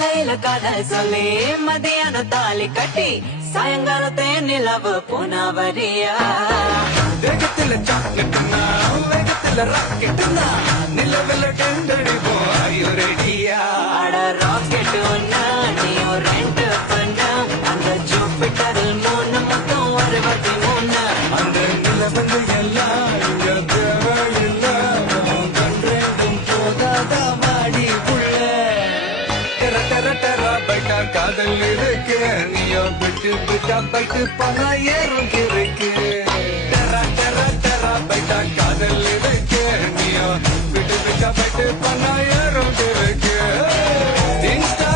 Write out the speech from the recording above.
காலையில கதை சொல்லி மதியானம் தாலி கட்டி சாயங்காலத்தே நிலவு புனவரியா வேகத்துல சாக்லேட்னா வேகத்துல ராக்கெட்னா நிலவில் டெண்டடிப்போம் ஐயோ ரெடியா அட ராக்கெட் ஒன்னா நீயும் ரெண்டு பண்ணா அந்த ஜூபிட்டரில் 3 மொத்தம் 63 அந்த நிலவங்க எல்லாம் இங்க தேவையில்லை கண்டேண்டும் போதாத மாடி உள்ள டெர டெர டெர பைட்டா காதல் இருக்கு நீயோ விட்டு விட்டா பைட்டு பல ஏறும் இருக்கு டெர டெர டெர பைட்டா காதல் இருக்கு நீயோ விட்டு விட்டா பைட்டு பல ஏறும் இருக்கு இன்ஸ்டா